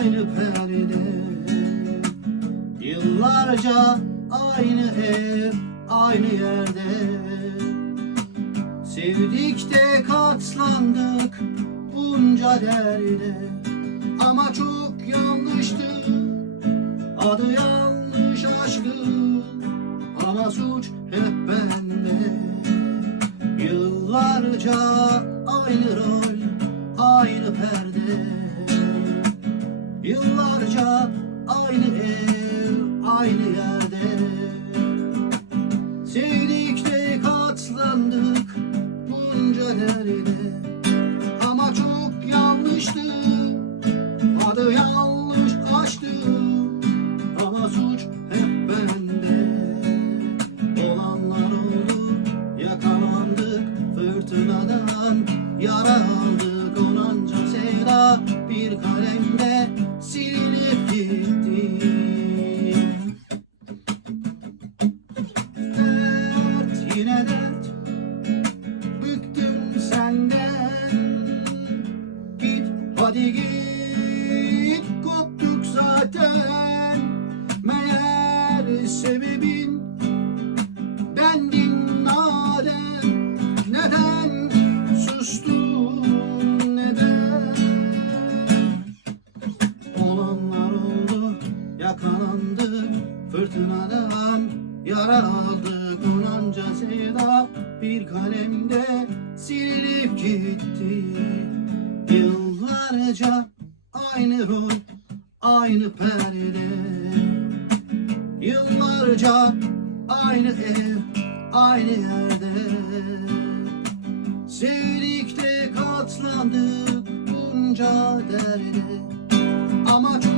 aynı perde Yıllarca aynı ev, aynı yerde. Sevdik de katlandık bunca derde Ama çok yanlıştı Adı yanlış aşkın Ama suç hep bende. Yıllarca aynı rol, aynı perde Yıllarca aynı ev, aynı yerde. Sevdik de katlandık bunca derde Ama çok yanlıştı, adı yanlış aşktı Ama suç hep bende. Olanlar oldu, yakalandık fırtınadan Yara Senden Git hadi git. Koptuk zaten. Meğer sebebin Bendin madem Neden sustun neden? Olanlar oldu yakalandık fırtınadan Yara aldık onanca sevda bir kalemde silinip gitti. Yıllarca aynı rol aynı perde. Yıllarca aynı ev aynı yerde. Sevdik de katlandık bunca derde. Ama çok